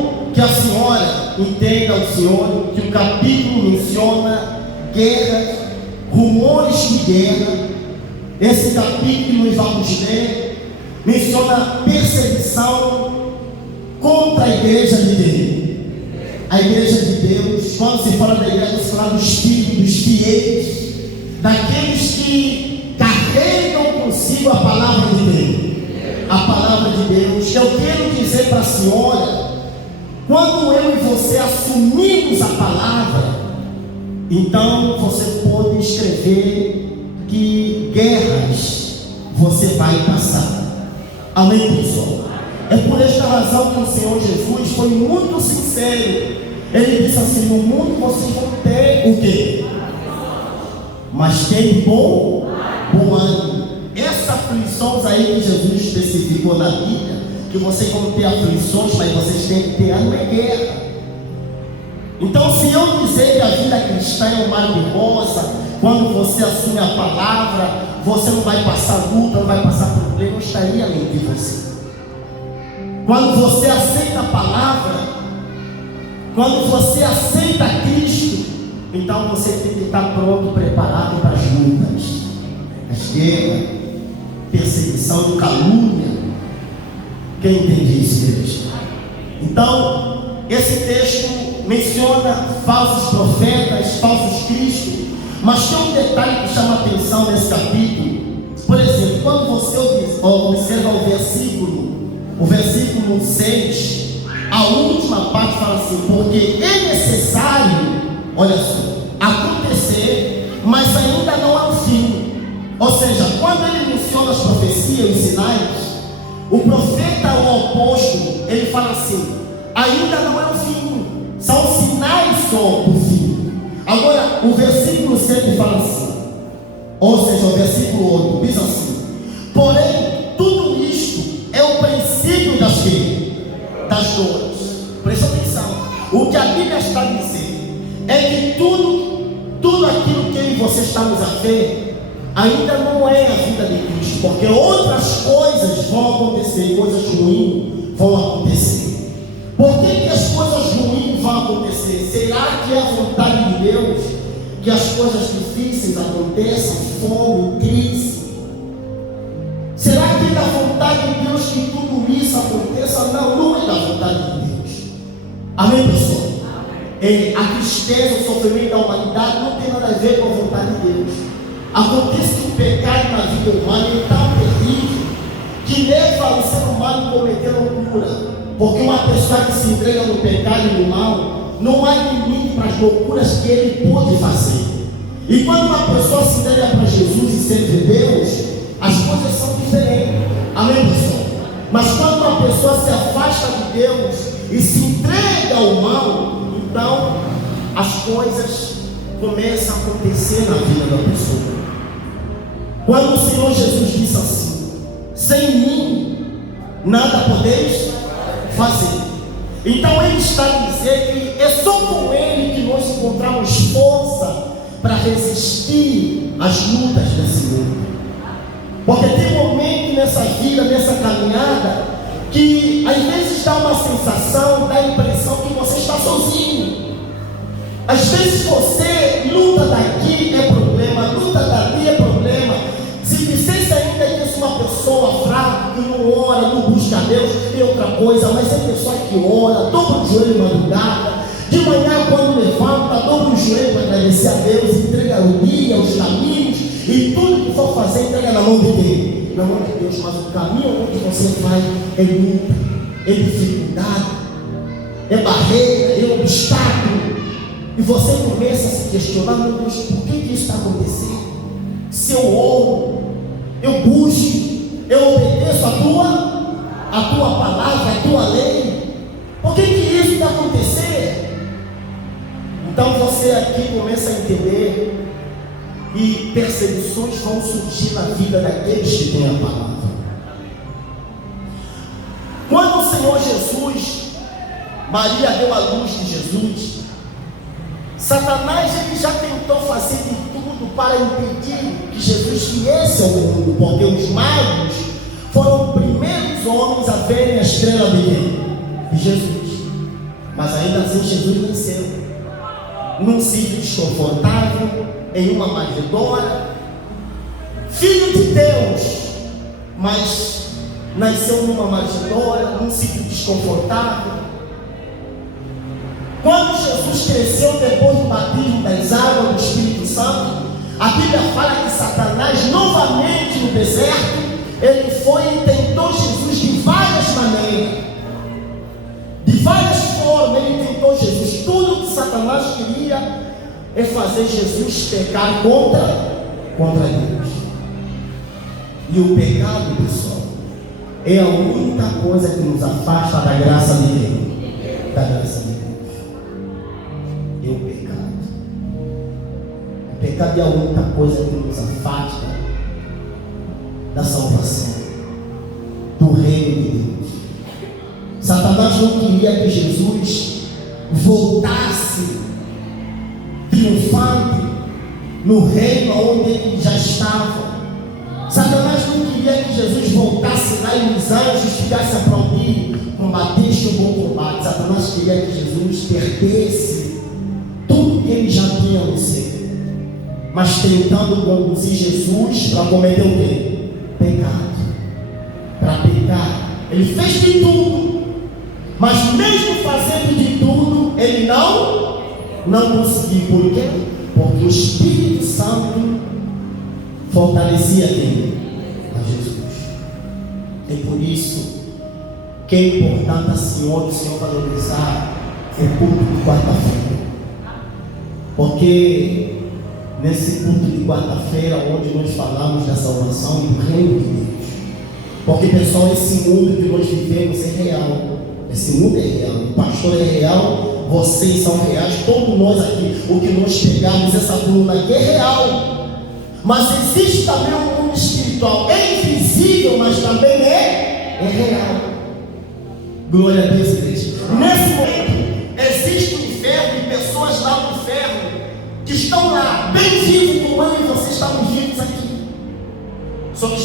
quero que a senhora entenda, o senhor, que o capítulo menciona guerra, rumores de guerra. Esse capítulo que nós vamos ler menciona perseguição contra a igreja de Deus. A igreja de Deus, quando se fala da igreja, se fala dos filhos, dos fiéis, daqueles que carregam consigo a palavra de Deus. A palavra de Deus. Eu quero dizer para a senhora, quando eu e você assumimos a palavra, então você pode escrever que guerras você vai passar. Amém, pessoal? É por esta razão que o Senhor Jesus foi muito sincero. Ele disse assim: no mundo vocês vão ter o quê? Mas tem bom ânimo. Essas aflições aí que Jesus especificou na Bíblia, que vocês vão ter aflições, mas vocês têm que ter ânimo, é guerra. Então, se eu dizer que a vida cristã é um mar de rosa, quando você assume a palavra, você não vai passar luta, não vai passar problema, eu estaria mentindo você. Quando você aceita a palavra, quando você aceita Cristo, então você tem que estar pronto, preparado para as lutas, as guerras, perseguição, calúnia. Quem entende isso, igreja? Então, esse texto menciona falsos profetas, falsos cristos, mas tem um detalhe que chama a atenção nesse capítulo. Por exemplo, quando você observa o versículo 6, a última parte fala assim: porque é necessário, olha só, acontecer, mas ainda não é o fim. Ou seja, quando ele menciona as profecias, os sinais, o profeta ao oposto, ele fala assim: ainda não é o fim, são sinais só do fim. Agora, o versículo 7 fala assim, ou seja, o versículo 8 diz assim: porém, tudo isto é o princípio das dores. Presta atenção, o que a Bíblia está dizendo é que tudo aquilo que eu e você estamos a ver ainda não é a vida de Cristo, porque outras coisas vão acontecer, coisas ruins vão acontecer. Por que as coisas ruins vão acontecer? Será que é a vontade de Deus que as coisas difíceis aconteçam, fome, crise? Será que é da vontade de Deus que tudo isso aconteça? Não, não é da vontade de Deus. Amém, pessoal? A tristeza, o sofrimento da humanidade não tem nada a ver com a vontade de Deus. Acontece que o pecado na vida humana é tão terrível que leva o ser humano a cometer loucura. Porque uma pessoa que se entrega no pecado e no mal, não há limite para as loucuras que ele pode fazer. E quando uma pessoa se entrega para Jesus e serve Deus, as coisas são diferentes. Amém, pessoal? Mas quando uma pessoa se afasta de Deus e se entrega ao mal, então as coisas começam a acontecer na vida da pessoa. Quando o Senhor Jesus disse assim: sem mim nada podeis fazer. Então ele está a dizer que é só com ele que nós encontramos força para resistir às lutas desse mundo. Porque tem um momento nessa vida, nessa caminhada, que às vezes dá uma sensação, dá a impressão que você está sozinho. Às vezes você luta daqui é problema, luta dali é problema. Se dissesse ainda que é uma pessoa fraca, que não ora, não busca Deus, é outra coisa. Mas é pessoa que ora, dobra o joelho de madrugada, de manhã quando levanta, dobra o joelho para agradecer a Deus, entrega o dia, os caminhos, e tudo que for fazer, entrega na mão de Deus. Na mão de Deus, mas o caminho onde você vai é luta, é dificuldade, é barreira, é obstáculo. E você começa a se questionar: meu Deus, por que isso está acontecendo? Se eu oro, eu busco, eu obedeço a tua palavra, a tua lei, por que isso está acontecendo? Então você aqui começa a entender que perseguições vão surgir na vida daqueles que têm a palavra. Quando o Senhor Jesus, Maria deu a luz de Jesus, Satanás ele já tentou fazer de tudo para impedir que Jesus viesse ao mundo, porque os magos foram os primeiros homens a verem a estrela de Jesus. Mas ainda assim Jesus venceu. Num sítio desconfortável, em uma manjedoura, filho de Deus, mas nasceu numa manjedoura, num sítio desconfortável. Quando Jesus cresceu depois do batismo das águas do Espírito Santo, a Bíblia fala que Satanás novamente no deserto, ele foi e tentou Jesus de várias maneiras, de várias formas. Ele tentou Jesus. Tudo que Satanás queria é fazer Jesus pecar contra Deus. E o pecado, pessoal, é a única coisa que nos afasta da graça de Deus. Da graça de Deus. É o pecado. O pecado é a única coisa que nos afasta da salvação, do reino de Deus. Satanás não queria que Jesus voltasse triunfante no reino onde ele já estava. Satanás não queria que Jesus voltasse lá e os anjos ficassem prontinhos, combateste o bom combate. Satanás queria que Jesus perdesse tudo que ele já tinha no ser, mas tentando conduzir Jesus para cometer o quê? Pecado. Para pecar. Ele fez de tudo, mas mesmo fazendo de tudo, ele não conseguiu. Por quê? Porque o Espírito Santo fortalecia ele, a Jesus. É por isso que é importante o Senhor valorizar o culto de quarta-feira. Porque nesse culto de quarta-feira, onde nós falamos da salvação e do reino de Deus. Porque, pessoal, esse mundo que nós vivemos é real. Esse mundo é real. O pastor é real, vocês são reais, todos nós aqui. O que nós pegamos, essa coluna aqui é real. Mas existe também um mundo espiritual. É invisível, mas também é real. Glória a Deus, igreja. Nesse momento, existe um inferno e pessoas lá no inferno que estão lá, bem vivos como eu e vocês estamos vivos aqui. Só que